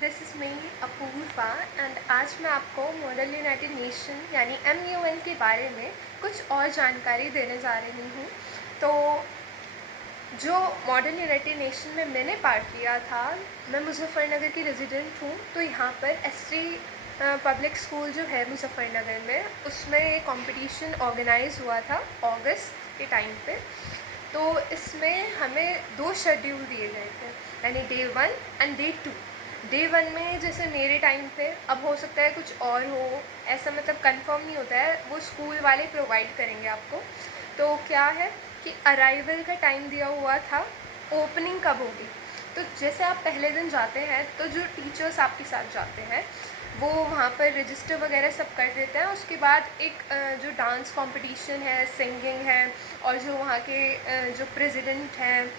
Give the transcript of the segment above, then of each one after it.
This is me Apurva and आज मैं आपको मॉडल यूनाइटेड नेशन यानी MUN के बारे में कुछ और जानकारी देने जा रही हूँ। तो जो मॉडल यूनाइटेड नेशन में मैंने पार्ट लिया था, मैं मुजफ्फरनगर की रेजिडेंट हूँ। तो यहाँ पर एसटी पब्लिक स्कूल जो है मुजफ्फरनगर में, उसमें ये कंपटीशन ऑर्गेनाइज़ हुआ था अगस्त के टाइम पे। तो इसमें हमें 2 शेड्यूल दिए गए थे, यानी डे 1 एंड डे 2। डे 1 में जैसे मेरे टाइम पे, अब हो सकता है कुछ और हो, ऐसा मतलब कंफर्म नहीं होता है, वो स्कूल वाले प्रोवाइड करेंगे आपको। तो क्या है कि अराइवल का टाइम दिया हुआ था, ओपनिंग कब होगी। तो जैसे आप पहले दिन जाते हैं तो जो टीचर्स आपके साथ जाते हैं वो वहाँ पर रजिस्टर वगैरह सब कर देते हैं। उसके बाद एक जो डांस कंपटीशन है, सिंगिंग है, और जो वहाँ के जो प्रेसिडेंट हैं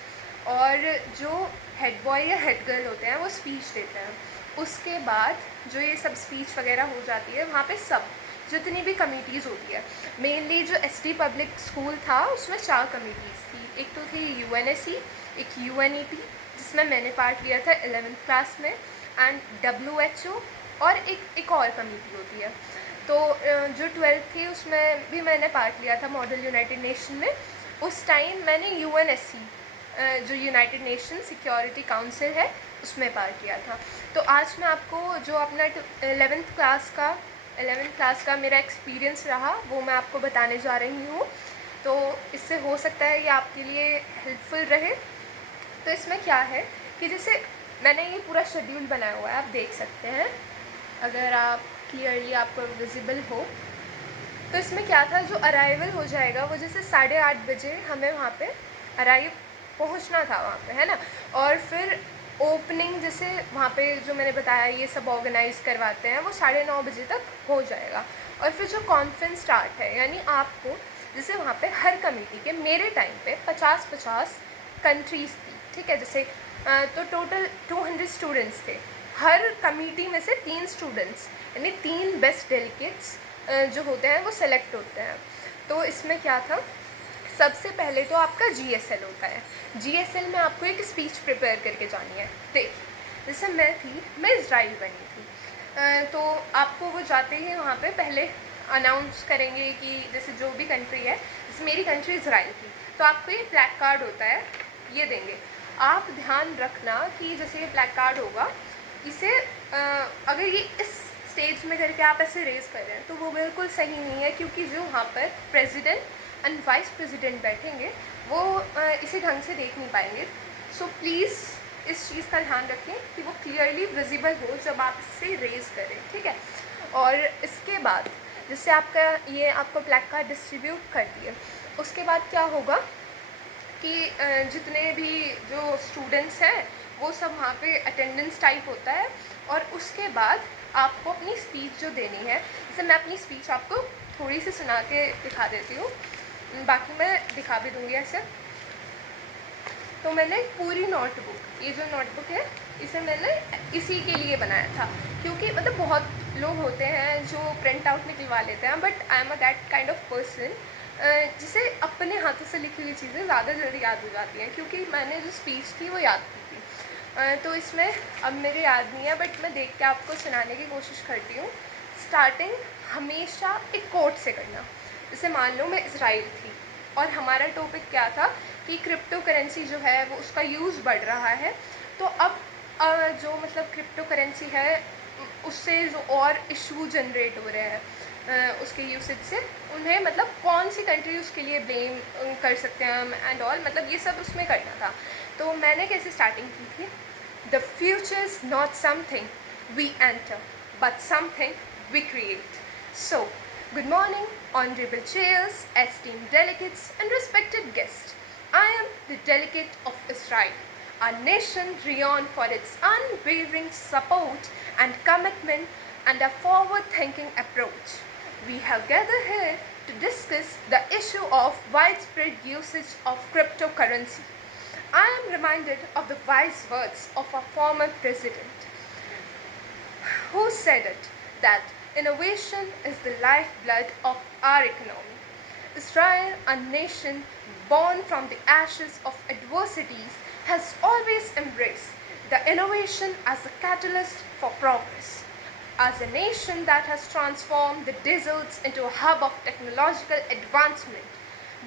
और जो हेड बॉय या हेड गर्ल होते हैं वो स्पीच देते हैं। उसके बाद जो ये सब स्पीच वगैरह हो जाती है, वहाँ पे सब जितनी भी कमिटीज़ होती है, मेनली जो एसटी पब्लिक स्कूल था उसमें 4 कमिटीज़ थी। एक तो थी UNSC, एक UNEP जिसमें मैंने पार्ट लिया था 11th क्लास में, एंड WHO, और एक और कमेटी होती है। तो जो 12th थी उसमें भी मैंने पार्ट लिया था मॉडल यूनाइटेड नेशन में। उस टाइम मैंने UNSC, जो यूनाइटेड नेशन सिक्योरिटी काउंसिल है, उसमें पार्ट लिया था। तो आज मैं आपको जो अपना 11th क्लास का मेरा एक्सपीरियंस रहा वो मैं आपको बताने जा रही हूँ। तो इससे हो सकता है ये आपके लिए हेल्पफुल रहे। तो इसमें क्या है कि जैसे मैंने ये पूरा शेड्यूल बनाया हुआ है, आप देख सकते हैं अगर आप क्लियरली आपको विजिबल हो। तो इसमें क्या था, जो अराइवल हो जाएगा वो जैसे 8:30 बजे हमें वहाँ पे अराइव पहुँचना था वहाँ पे, है ना। और फिर ओपनिंग जैसे वहाँ पे जो मैंने बताया ये सब ऑर्गेनाइज़ करवाते हैं, वो 9:30 बजे तक हो जाएगा। और फिर जो कॉन्फ्रेंस स्टार्ट है, यानी आपको जैसे वहाँ पे हर कमेटी के, मेरे टाइम पे 50-50 कंट्रीज़ थी, ठीक है। जैसे तो टोटल 200 स्टूडेंट्स थे। हर कमेटी में से 3 स्टूडेंट्स, यानी 3 बेस्ट डेलीगेट्स जो होते हैं वो सेलेक्ट होते हैं। तो इसमें क्या था, सबसे पहले तो आपका GSL होता है। GSL में आपको एक स्पीच प्रिपेयर करके जानी है। देखिए, जैसे मैं इज़राइल बनी थी, तो आपको वो जाते ही वहाँ पे पहले अनाउंस करेंगे कि जैसे जो भी कंट्री है, जैसे मेरी कंट्री इज़राइल थी, तो आपको ये ब्लैक कार्ड होता है, ये देंगे। आप ध्यान रखना कि जैसे ये ब्लैक कार्ड होगा, इसे अगर ये इस स्टेज में करके आप ऐसे रेज़ कर रहे हैं तो वो बिल्कुल सही नहीं है, क्योंकि जो वहाँ पर प्रेसिडेंट एंड वाइस प्रेसिडेंट बैठेंगे वो इसे ढंग से देख नहीं पाएंगे। सो प्लीज़ इस चीज़ का ध्यान रखें कि वो क्लियरली विजिबल हो जब आप इससे रेज़ करें, ठीक है। और इसके बाद जैसे आपका ये आपको ब्लैक कार्ड डिस्ट्रीब्यूट कर दिए, उसके बाद क्या होगा कि जितने भी जो स्टूडेंट्स हैं वो सब वहाँ पे अटेंडेंस टाइप होता है। और उसके बाद आपको अपनी स्पीच जो देनी है, जैसे मैं अपनी स्पीच आपको थोड़ी सी सुना के दिखा देती हूँ, बाकी मैं दिखा भी दूँगी ऐसे। तो मैंने पूरी नोटबुक, ये जो नोटबुक है इसे मैंने इसी के लिए बनाया था, क्योंकि मतलब बहुत लोग होते हैं जो प्रिंट आउट निकलवा लेते हैं, but I am a that kind of person जिसे अपने हाथों से लिखी हुई चीज़ें ज़्यादा जल्दी याद हो जाती हैं, क्योंकि मैंने जो स्पीच थी वो याद की थी। तो इसमें अब मेरे याद नहीं है, बट मैं देख के आपको सुनाने की कोशिश करती हूँ। स्टार्टिंग हमेशा एक कोट से करना। जैसे मान लो मैं इज़राइल थी और हमारा टॉपिक क्या था कि क्रिप्टो करेंसी जो है वो उसका यूज़ बढ़ रहा है। तो अब जो मतलब क्रिप्टो करेंसी है उससे जो और इशू जनरेट हो रहे हैं उसके यूसेज से, उन्हें मतलब कौन सी कंट्री उसके लिए ब्लेम कर सकते हैं हम एंड ऑल, मतलब ये सब उसमें करना था। तो मैंने कैसे स्टार्टिंग की थी, the future is not something we enter but something we create. So good morning, honorable chairs, esteemed delegates, and respected guests. I am the delegate of Israel, a nation renowned for its unwavering support and commitment and a forward-thinking approach. We have gathered here to discuss the issue of widespread usage of cryptocurrency. I am reminded of the wise words of our former president, who said it, that innovation is the lifeblood of our economy. Israel, a nation born from the ashes of adversities, has always embraced the innovation as a catalyst for progress. As a nation that has transformed the deserts into a hub of technological advancement,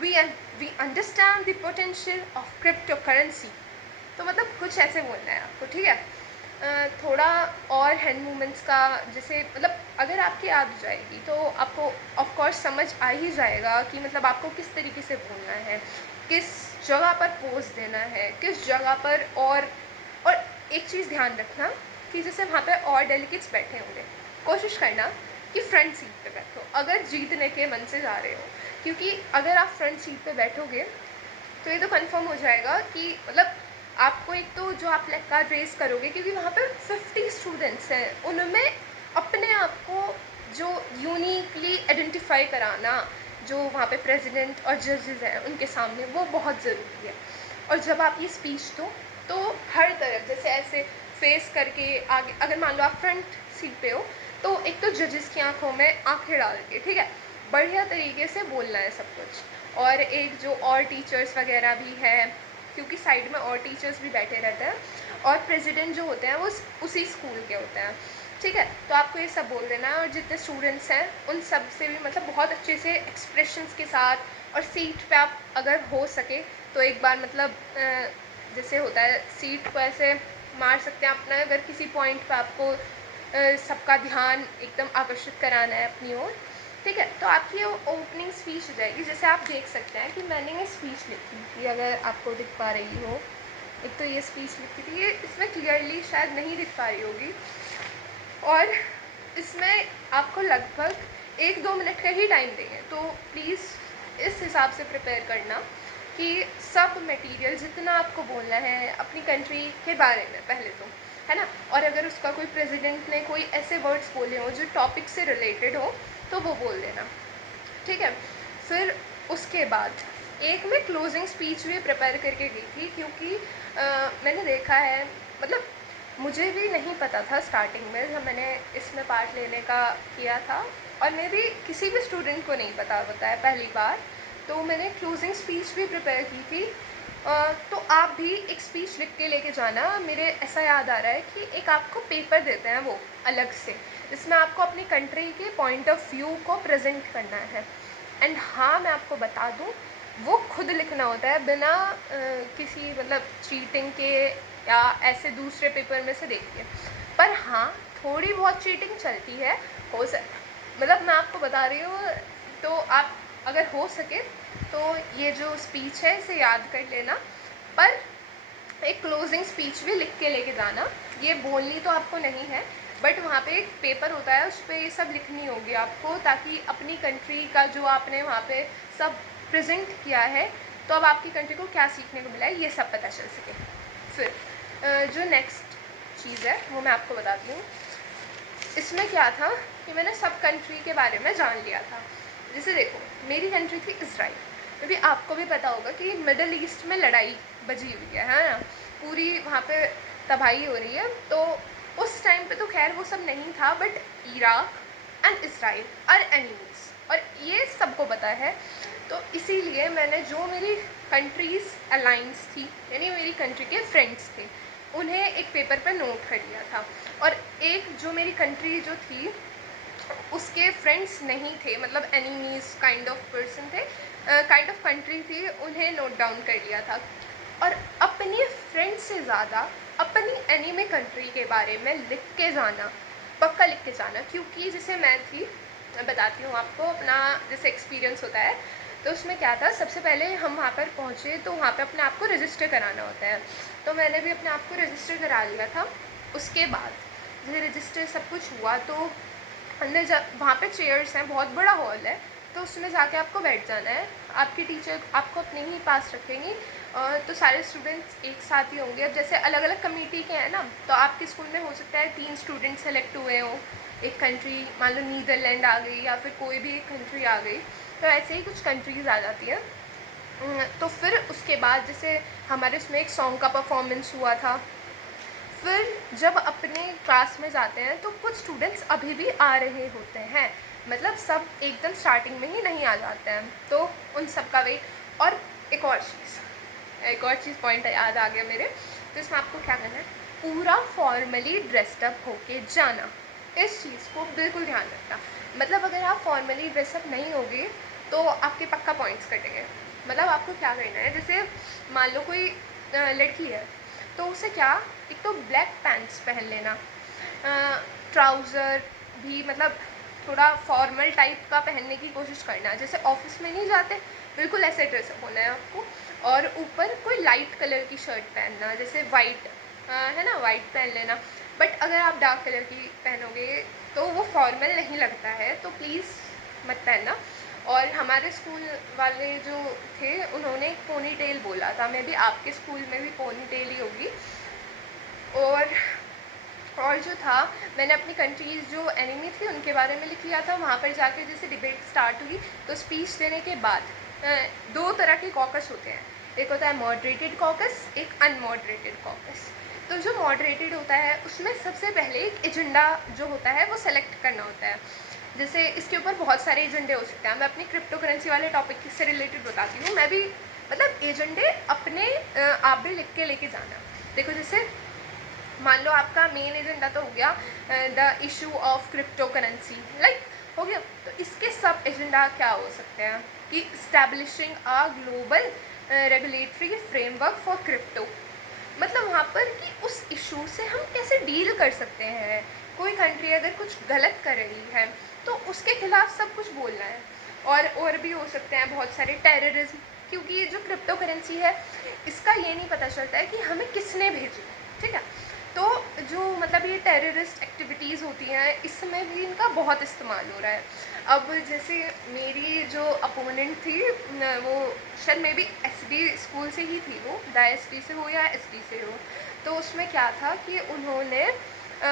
we understand the potential of cryptocurrency. तो मतलब कुछ ऐसे बोलना है आपको, ठीक है। थोड़ा और हैंड मूवमेंट्स का, जैसे मतलब अगर आपकी याद जाएगी तो आपको ऑफ कोर्स समझ आ ही जाएगा कि मतलब आपको किस तरीके से बोलना है, किस जगह पर पोज देना है, किस जगह पर। और एक चीज़ ध्यान रखना कि जैसे वहाँ पे और डेलीगेट्स बैठे होंगे, कोशिश करना कि फ्रंट सीट पे बैठो अगर जीतने के मन से जा रहे हो, क्योंकि अगर आप फ्रंट सीट पे बैठोगे तो ये तो कंफर्म हो जाएगा कि मतलब आपको एक तो जो आप प्लेक कार्ड रेस करोगे, क्योंकि वहाँ पे 50 स्टूडेंट्स हैं, उनमें अपने आप को जो यूनिकली आइडेंटिफाई कराना, जो वहाँ पे प्रेसिडेंट और जजेस हैं उनके सामने, वो बहुत ज़रूरी है। और जब आप ये स्पीच दो तो हर तरफ जैसे ऐसे फेस करके आगे, अगर मान लो आप फ्रंट सीट पे हो तो एक तो जजेस की आंखों में आंखें डाल के, ठीक है, बढ़िया तरीके से बोलना है सब कुछ। और एक जो और टीचर्स वगैरह भी है, क्योंकि साइड में और टीचर्स भी बैठे रहते हैं, और प्रेसिडेंट जो होते हैं वो उसी स्कूल के होते हैं, ठीक है। तो आपको ये सब बोल देना है, और जितने स्टूडेंट्स हैं उन सब से भी मतलब बहुत अच्छे से एक्सप्रेशंस के साथ। और सीट पे आप अगर हो सके तो एक बार मतलब जैसे होता है सीट को ऐसे मार सकते हैं अपना, अगर किसी पॉइंट पे आपको सबका ध्यान एकदम आकर्षित कराना है अपनी ओर, ठीक है। तो आपकी ओपनिंग स्पीच हो जाएगी। जैसे आप देख सकते हैं कि मैंने ये स्पीच लिखी थी, अगर आपको दिख पा रही हो, एक तो ये स्पीच लिखी थी, ये इसमें क्लियरली शायद नहीं दिख पा रही होगी, और इसमें आपको लगभग 1-2 मिनट का ही टाइम देंगे। तो प्लीज़ इस हिसाब से प्रिपेयर करना कि सब मटेरियल जितना आपको बोलना है अपनी कंट्री के बारे में पहले तो, है ना। और अगर उसका कोई प्रेसिडेंट ने कोई ऐसे वर्ड्स बोले हो जो टॉपिक से रिलेटेड हो तो वो बोल देना, ठीक है। फिर उसके बाद एक मैं क्लोजिंग स्पीच भी प्रिपेयर करके गई थी, क्योंकि मैंने देखा है, मतलब मुझे भी नहीं पता था स्टार्टिंग में जब मैंने इसमें पार्ट लेने का किया था, और मे भी किसी भी स्टूडेंट को नहीं पता होता है पहली बार, तो मैंने क्लोजिंग स्पीच भी प्रिपेयर की थी। तो आप भी एक स्पीच लिख के लेके जाना। मेरे ऐसा याद आ रहा है कि एक आपको पेपर देते हैं वो अलग से, जिसमें आपको अपनी कंट्री के पॉइंट ऑफ व्यू को प्रेजेंट करना है। एंड हाँ, मैं आपको बता दूँ, वो खुद लिखना होता है बिना किसी मतलब चीटिंग के या ऐसे दूसरे पेपर में से देख के। पर हाँ, थोड़ी बहुत चीटिंग चलती है, हो मतलब मैं आपको बता रही हूँ, तो आप अगर हो सके तो ये जो स्पीच है इसे याद कर लेना, पर एक क्लोजिंग स्पीच भी लिख के लेके जाना। ये बोलनी तो आपको नहीं है, बट वहाँ पे एक पेपर होता है, उस पर ये सब लिखनी होगी आपको, ताकि अपनी कंट्री का जो आपने वहाँ पे सब प्रेजेंट किया है, तो अब आपकी कंट्री को क्या सीखने को मिला है ये सब पता चल सके। फिर जो नेक्स्ट चीज़ है वो मैं आपको बताती हूँ। इसमें क्या था कि मैंने सब कंट्री के बारे में जान लिया था। जैसे देखो, मेरी कंट्री थी इसराइल, मे भी आपको भी पता होगा कि मिडल ईस्ट में लड़ाई बजी हुई है ना, पूरी वहाँ पे तबाही हो रही है। तो उस टाइम पे तो खैर वो सब नहीं था, but Iraq and Israel are enemies, और ये सबको पता है। तो इसीलिए मैंने जो मेरी कंट्रीज़ अलाइंस थी, यानी मेरी कंट्री के फ्रेंड्स थे, उन्हें एक पेपर पे नोट कर लिया था। और एक जो मेरी कंट्री जो थी उसके फ्रेंड्स नहीं थे, मतलब एनिमीज़ काइंड ऑफ पर्सन थे, काइंड ऑफ कंट्री थी, उन्हें नोट डाउन कर लिया था। और अपने फ्रेंड से ज़्यादा अपनी एनिमी कंट्री के बारे में लिख के जाना, पक्का लिख के जाना। क्योंकि जैसे मैं थी, मैं बताती हूँ आपको अपना जैसे एक्सपीरियंस होता है। तो उसमें क्या था, सबसे पहले हम वहाँ पर पहुँचे तो वहाँ पे अपने आप को रजिस्टर कराना होता है। तो मैंने भी अपने आप को रजिस्टर करा लिया था। उसके बाद जैसे रजिस्टर सब कुछ हुआ तो अंदर जा, वहाँ पे चेयर्स हैं, बहुत बड़ा हॉल है, तो उसमें जाके आपको बैठ जाना है। आपकी टीचर आपको अपने ही पास रखेंगी, तो सारे स्टूडेंट्स एक साथ ही होंगे। अब जैसे अलग अलग कमेटी के हैं ना, तो आपके स्कूल में हो सकता है 3 स्टूडेंट सेलेक्ट हुए हों, एक कंट्री मान लो नीदरलैंड आ गई या फिर कोई भी एक कंट्री आ गई, तो ऐसे ही कुछ कंट्रीज़ आ जाती है। तो फिर उसके बाद जैसे हमारे उसमें एक सॉन्ग का परफॉर्मेंस हुआ था। फिर जब अपने क्लास में जाते हैं तो कुछ स्टूडेंट्स अभी भी आ रहे होते हैं, मतलब सब एकदम स्टार्टिंग में ही नहीं आ जाते हैं, तो उन सब का वेट। और एक और चीज़ पॉइंट याद आ गया मेरे, तो इसमें आपको क्या करना है, पूरा फॉर्मली ड्रेस्ड अप होके जाना। इस चीज़ को बिल्कुल ध्यान रखना। मतलब अगर आप फॉर्मली ड्रेसअप नहीं होगे तो आपके पक्का पॉइंट्स कटेंगे। मतलब आपको क्या करना है, जैसे मान लो कोई लड़की है तो उसे क्या, एक तो ब्लैक पैंट्स पहन लेना, ट्राउज़र भी मतलब थोड़ा फॉर्मल टाइप का पहनने की कोशिश करना। जैसे ऑफिस में नहीं जाते, बिल्कुल ऐसे ड्रेसअप होना है आपको। और ऊपर कोई लाइट कलर की शर्ट पहनना, जैसे वाइट है ना, वाइट पहन लेना। बट अगर आप डार्क कलर की पहनोगे तो वो फॉर्मल नहीं लगता है, तो प्लीज़ मत पहनना। और हमारे स्कूल वाले जो थे उन्होंने एक पोनी टेल बोला था, मैं भी आपके स्कूल में भी पोनी टेल ही होगी। और जो था, मैंने अपनी कंट्रीज़ जो एनिमी थी उनके बारे में लिख लिया था। वहाँ पर जाकर जैसे डिबेट स्टार्ट हुई तो स्पीच देने के बाद दो तरह के कॉकस होते हैं, एक होता है मॉडरेटेड कॉकस, एक अनमॉडरेटेड कॉकस। तो जो मॉडरेटेड होता है उसमें सबसे पहले एक एजेंडा जो होता है वो सेलेक्ट करना होता है। जैसे इसके ऊपर बहुत सारे एजेंडे हो सकते हैं। मैं अपनी क्रिप्टो करेंसी वाले टॉपिक से रिलेटेड बताती हूँ। मैं भी मतलब एजेंडे अपने आप भी लिख के लेके जाना। देखो जैसे मान लो आपका मेन एजेंडा तो हो गया the issue of crypto currency, like हो गया। तो इसके सब एजेंडा क्या हो सकते हैं कि establishing a global regulatory framework for crypto. मतलब वहाँ पर कि उस इशू से हम कैसे डील कर सकते हैं। कोई कंट्री अगर कुछ गलत कर रही है तो उसके खिलाफ सब कुछ बोलना है। और भी हो सकते हैं बहुत सारे, टेररिज्म, क्योंकि जो क्रिप्टो करेंसी है इसका ये नहीं पता चलता है कि हमें किसने भेजी, ठीक है। तो जो मतलब ये टेररिस्ट एक्टिविटीज़ होती हैं इसमें भी इनका बहुत इस्तेमाल हो रहा है। अब जैसे मेरी जो अपोनेंट थी वो शायद मे बी एसडी स्कूल से ही थी, वो एसडी से हो या एसडी से हो। तो उसमें क्या था कि उन्होंने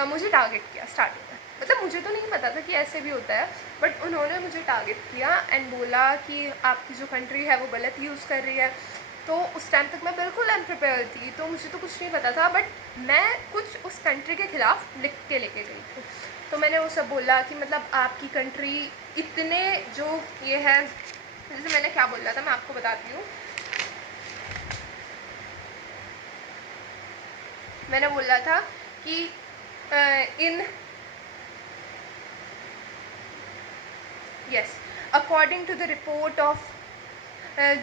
मुझे टारगेट किया स्टार्टिंग में। मतलब मुझे तो नहीं पता था कि ऐसे भी होता है, बट उन्होंने मुझे टारगेट किया एंड बोला कि आपकी जो कंट्री है वो गलत यूज़ कर रही है। तो उस टाइम तक मैं बिल्कुल अनप्रिपेयर थी, तो मुझे तो कुछ नहीं पता था, बट मैं कुछ उस कंट्री के ख़िलाफ़ लिख के लेके गई थी। तो मैंने वो सब बोला कि मतलब आपकी कंट्री इतने जो ये है, जैसे मैंने क्या बोल रहा था मैं आपको बताती हूँ। मैंने बोला था कि इन yes, according to the report of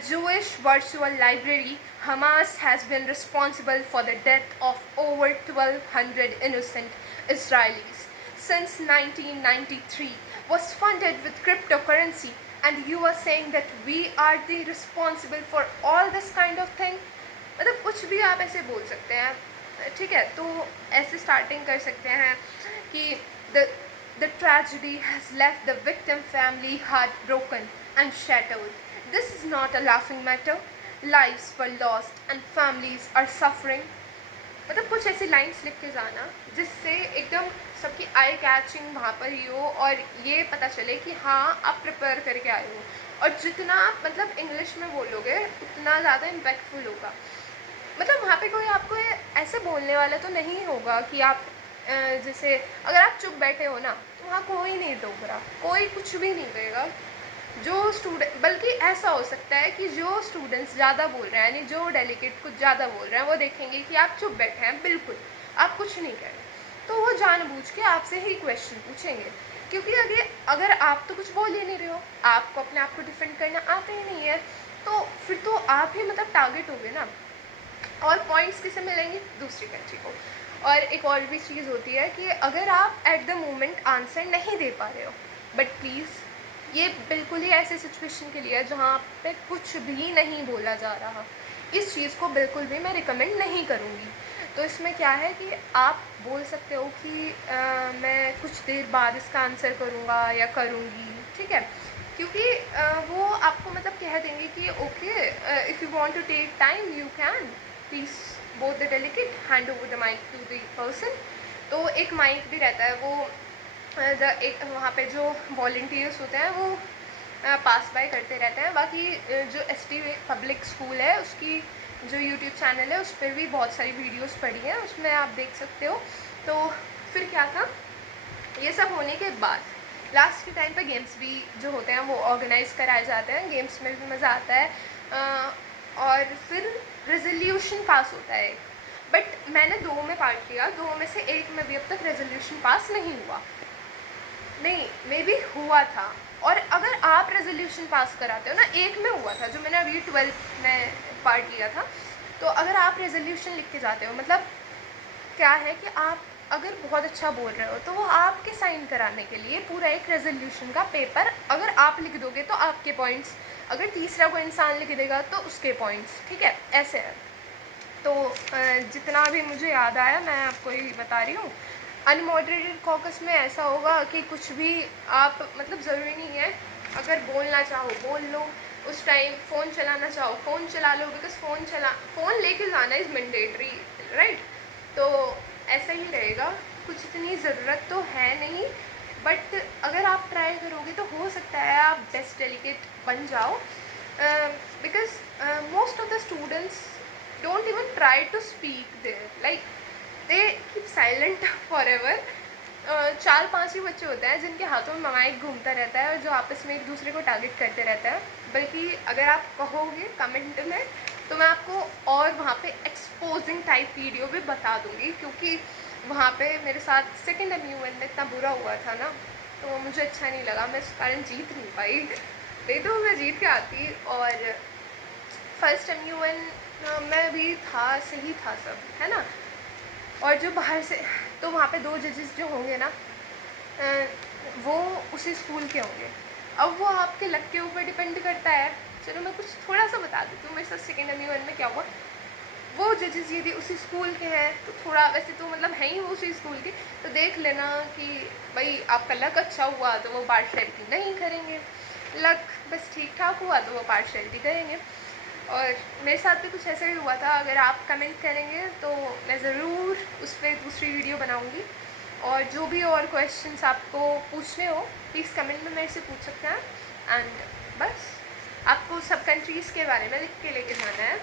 Jewish Virtual Library, Hamas has been responsible for the death of over 1,200 innocent Israelis since 1993, was funded with cryptocurrency, and you are saying that we are the responsible for all this kind of thing? मतलब कुछ भी आप ऐसे बोल सकते हैं, ठीक है। तो ऐसे स्टार्टिंग कर सकते हैं कि the tragedy has left the victim family heartbroken and shattered. This is not a laughing matter. Lives were lost and families are suffering. मतलब कुछ ऐसी लाइन्स लिख के जाना जिससे एकदम सबकी आई कैचिंग वहाँ पर ही हो और ये पता चले कि हाँ आप प्रिपेयर करके आए हो। और जितना आप मतलब इंग्लिश में बोलोगे उतना ज़्यादा इम्पैक्टफुल होगा। मतलब वहाँ पे कोई आपको ऐसे बोलने वाला तो नहीं होगा कि आप जैसे अगर आप चुप बैठे हो ना तो वहाँ कोई नहीं टोक रहा, कोई कुछ भी नहीं कहेगा। जो स्टूडेंट, बल्कि ऐसा हो सकता है कि जो स्टूडेंट्स ज़्यादा बोल रहे हैं, यानी जो डेलीगेट कुछ ज़्यादा बोल रहे हैं, वो देखेंगे कि आप चुप बैठे हैं, बिल्कुल आप कुछ नहीं कह रहे, तो वो जानबूझ के आपसे ही क्वेश्चन पूछेंगे। क्योंकि अगर आप तो कुछ बोल ही नहीं रहे हो, आपको अपने आप को डिफेंड करना आता ही नहीं है, तो फिर तो आप ही मतलब टारगेट होगे ना। और पॉइंट्स किसे मिलेंगे? दूसरी कंट्री को। और एक और भी चीज़ होती है कि अगर आप एट द मोमेंट आंसर नहीं दे पा रहे हो, बट प्लीज़ ये बिल्कुल ही ऐसे सिचुएशन के लिए है जहाँ पे कुछ भी नहीं बोला जा रहा, इस चीज़ को बिल्कुल भी मैं रिकमेंड नहीं करूँगी। तो इसमें क्या है कि आप बोल सकते हो कि मैं कुछ देर बाद इसका आंसर करूँगा या करूँगी, ठीक है। क्योंकि वो आपको मतलब कह देंगे कि okay if you want to take time you can please both the delegate hand over the mic to the person. तो एक माइक भी रहता है, वो एक वहाँ पे जो वॉल्टियर्स होते हैं वो पास बाय करते रहते हैं। बाकी जो एसटी पब्लिक स्कूल है उसकी जो यूट्यूब चैनल है उस पर भी बहुत सारी वीडियोस पड़ी हैं, उसमें आप देख सकते हो। तो फिर क्या था, ये सब होने के बाद लास्ट के टाइम पे गेम्स भी जो होते हैं वो ऑर्गेनाइज़ कराए जाते हैं, गेम्स में भी मज़ा आता है। और फिर रेजोल्यूशन पास होता है। बट मैंने 2 में पार्ट लिया, 2 में से 1 में भी अब तक रेजोल्यूशन पास नहीं हुआ, नहीं मे बी हुआ था। और अगर आप रेजोल्यूशन पास कराते हो ना, 1 में हुआ था जो मैंने अभी 12th में पार्ट लिया था, तो अगर आप रेजोल्यूशन लिख के जाते हो, मतलब क्या है कि आप अगर बहुत अच्छा बोल रहे हो तो वो आपके साइन कराने के लिए पूरा एक रेजोल्यूशन का पेपर अगर आप लिख दोगे तो आपके पॉइंट्स, अगर तीसरा कोई इंसान लिख देगा तो उसके पॉइंट्स, ठीक है, ऐसे है। तो जितना भी मुझे याद आया मैं आपको यही बता रही हूँ। अनमॉडरेटेड कॉकस में ऐसा होगा कि कुछ भी आप, मतलब ज़रूरी नहीं है, अगर बोलना चाहो बोल लो, उस टाइम फ़ोन चलाना चाहो फ़ोन चला लो, बिकॉज फ़ोन लेके जाना इज़ मैंडेटरी, राइट। तो ऐसा ही रहेगा, कुछ इतनी ज़रूरत तो है नहीं, बट अगर आप ट्राई करोगे तो हो सकता है आप बेस्ट डेलीगेट बन जाओ, because most of the students don't even try to speak there, like they keep silent forever। 4-5 ही बच्चे होते हैं जिनके हाथों में माइक घूमता रहता है और जो आपस में एक दूसरे को टारगेट करते रहता है। बल्कि अगर आप कहोगे कमेंट में तो मैं आपको और वहाँ पे एक्सपोजिंग टाइप वीडियो भी बता दूँगी, क्योंकि वहाँ पे मेरे साथ सेकेंड MUN में इतना बुरा हुआ था ना, तो मुझे अच्छा नहीं लगा, मैं इस कारण जीत नहीं पाई। नहीं तो मैं जीत के आती। और फर्स्ट MUN में भी था, सही था सब, है ना। और जो बाहर से, तो वहाँ पे 2 जजेस जो होंगे ना, वो उसी स्कूल के होंगे। अब वो आपके लक के ऊपर डिपेंड करता है। चलो मैं कुछ थोड़ा सा बता देती हूँ मेरे साथ सेकेंड MUN में क्या हुआ। वो जजेस यदि उसी स्कूल के हैं तो थोड़ा, वैसे तो मतलब है ही वो उसी स्कूल के, तो देख लेना कि भाई आपका लक अच्छा हुआ तो वो पार्शलिटी नहीं करेंगे, लक बस ठीक ठाक हुआ तो वो पार्शलिटी करेंगे। और मेरे साथ भी कुछ ऐसा ही हुआ था। अगर आप कमेंट करेंगे तो मैं ज़रूर उस पर दूसरी वीडियो बनाऊंगी। और जो भी और क्वेश्चंस आपको पूछने हो प्लीज़ कमेंट में मेरे से पूछ सकते हैं। एंड बस आपको सब कंट्रीज़ के बारे में लिख के लेके जाना है।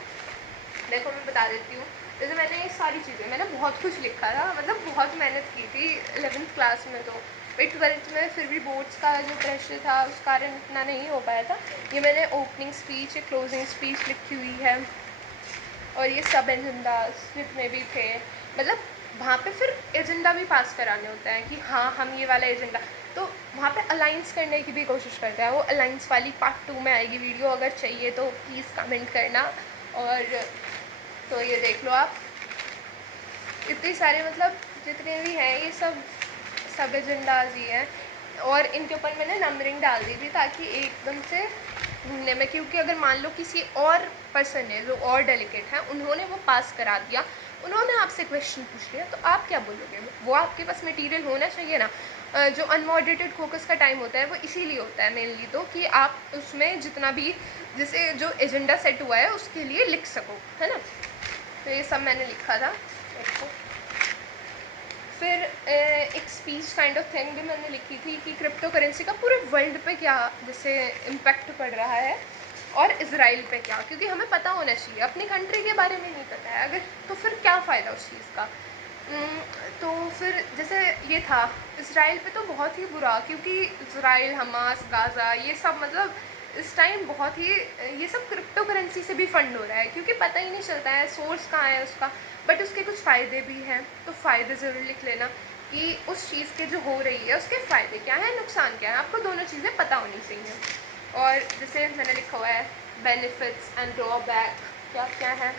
देखो मैं बता देती हूँ, जैसे मैंने ये सारी चीज़ें, मैंने बहुत कुछ लिखा था, मतलब बहुत मेहनत की थी 11th क्लास में, तो भाई 12th में फिर भी बोर्ड्स का जो प्रेशर था उस कारण इतना नहीं हो पाया था। ये मैंने ओपनिंग स्पीच, क्लोजिंग स्पीच लिखी हुई है, और ये सब एजेंडास जितने भी थे, मतलब वहाँ पे फिर एजेंडा भी पास कराने होते हैं कि हाँ हम ये वाला एजेंडा, तो वहाँ पे अलाइंस करने की भी कोशिश करते हैं। वो अलाइंस वाली पार्ट 2 में आएगी वीडियो, अगर चाहिए तो प्लीज़ कमेंट करना। और तो ये देख लो आप, इतने सारे, मतलब जितने भी हैं ये सब एजेंडाज ही हैं। और इनके ऊपर मैंने नंबरिंग डाल दी थी ताकि एकदम से ढूंढने में, क्योंकि अगर मान लो किसी और पर्सन ने, जो और डेलीगेट हैं, उन्होंने वो पास करा दिया, उन्होंने आपसे क्वेश्चन पूछ लिया, तो आप क्या बोलोगे? वो आपके पास मटेरियल होना चाहिए ना। जो अनमॉडरेटेड फोकस का टाइम होता है वो इसीलिए होता है मेनली, तो कि आप उसमें जितना भी, जैसे जो एजेंडा सेट हुआ है उसके लिए लिख सको, है ना। तो ये सब मैंने लिखा था। देखो फिर एक स्पीच काइंड ऑफ थिंग भी मैंने लिखी थी कि क्रिप्टो करेंसी का पूरे वर्ल्ड पे क्या जैसे इम्पैक्ट पड़ रहा है, और इज़राइल पे क्या, क्योंकि हमें पता होना चाहिए। अपनी कंट्री के बारे में नहीं पता है अगर, तो फिर क्या फ़ायदा उस चीज़ का। तो फिर जैसे ये था इज़राइल पे, तो बहुत ही बुरा, क्योंकि इज़राइल, हमास, गाज़ा, ये सब मतलब इस टाइम बहुत ही, ये सब क्रिप्टो करेंसी से भी फंड हो रहा है, क्योंकि पता ही नहीं चलता है सोर्स कहाँ है उसका। बट उसके कुछ फ़ायदे भी हैं, तो फ़ायदे ज़रूर लिख लेना कि उस चीज़ के जो हो रही है उसके फ़ायदे क्या हैं, नुकसान क्या है, आपको दोनों चीज़ें पता होनी चाहिए। और जैसे मैंने लिखा हुआ है बेनिफिट्स एंड ड्रॉबैक क्या क्या है।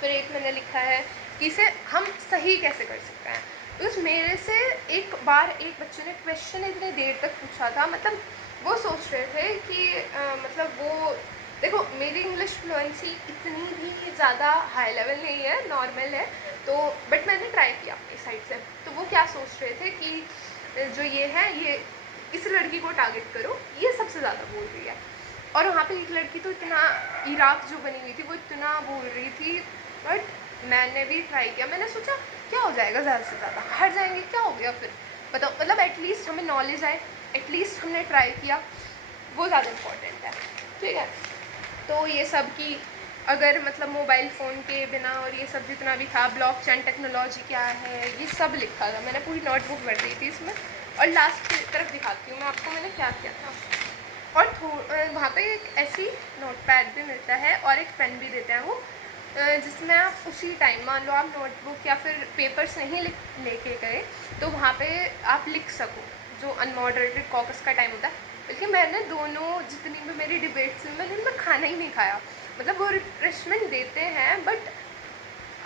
फिर एक मैंने लिखा है कि इसे हम सही कैसे कर सकते हैं। तो मेरे से एक बार एक बच्चे ने क्वेश्चन इतनी देर तक पूछा था, मतलब वो सोच रहे थे कि मतलब वो, देखो मेरी इंग्लिश फ्लुएंसी इतनी भी ज़्यादा हाई लेवल नहीं है, नॉर्मल है, तो बट मैंने ट्राई किया अपनी साइड से। तो वो क्या सोच रहे थे कि जो ये है, ये इस लड़की को टारगेट करो, ये सबसे ज़्यादा बोल रही है। और वहाँ पे एक लड़की तो इतना, इराक जो बनी हुई थी वो इतना बोल रही थी, बट मैंने भी ट्राई किया। मैंने सोचा क्या हो जाएगा, ज़्यादा से ज़्यादा हार जाएंगे, क्या हो गया फिर, बताओ, मतलब एटलीस्ट हमें नॉलेज आए, एटलीस्ट हमने ट्राई किया, वो ज़्यादा इम्पोर्टेंट है, ठीक है। तो ये सब की अगर मतलब मोबाइल फ़ोन के बिना, और ये सब जितना भी था, ब्लॉकचेन टेक्नोलॉजी क्या है, ये सब लिखा था मैंने, पूरी नोटबुक भर दी थी इसमें। और लास्ट की तरफ दिखाती हूँ मैं आपको मैंने क्या किया था। और वहाँ पे एक ऐसी नोटपैड भी मिलता है और एक पेन भी देते हैं वो, जिसमें आप उसी टाइम, मान लो आप नोटबुक या फिर पेपर्स नहीं लेके गए, तो वहाँ पे आप लिख सको, जो अनमॉडरेटेड कॉकस का टाइम होता है। बल्कि मैंने दोनों जितनी भी मेरी डिबेट्स में, मैंने उनमें खाना ही नहीं खाया। मतलब वो रिफ्रेशमेंट देते हैं, बट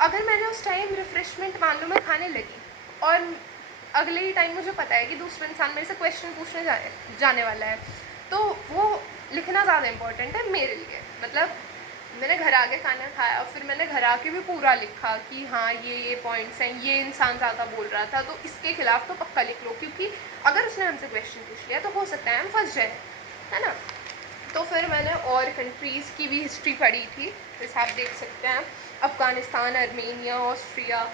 अगर मैंने उस टाइम रिफ़्रेशमेंट मान लो मैं खाने लगी, और अगले ही टाइम मुझे पता है कि दूसरा इंसान मेरे से क्वेश्चन पूछने जाने वाला है, तो वो लिखना ज़्यादा इम्पोर्टेंट है मेरे लिए। मतलब मैंने घर आके खाना खाया, फिर मैंने घर आके भी पूरा लिखा कि हाँ ये पॉइंट्स हैं, ये इंसान ज़्यादा बोल रहा था, तो इसके खिलाफ तो पक्का लिख लो, क्योंकि अगर उसने हमसे क्वेश्चन पूछ लिया तो हो सकता है हम फंस जाए, है ना। तो फिर मैंने और कंट्रीज़ की भी हिस्ट्री पढ़ी थी, जैसे आप देख सकते हैं अफ़गानिस्तान, अर्मेनिया, ऑस्ट्रिया,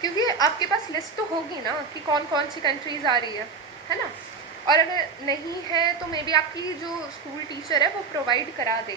क्योंकि आपके पास लिस्ट तो होगी ना कि कौन कौन सी कंट्रीज़ आ रही है ना। और अगर नहीं है तो मे बी आपकी जो स्कूल टीचर है वो प्रोवाइड करा दे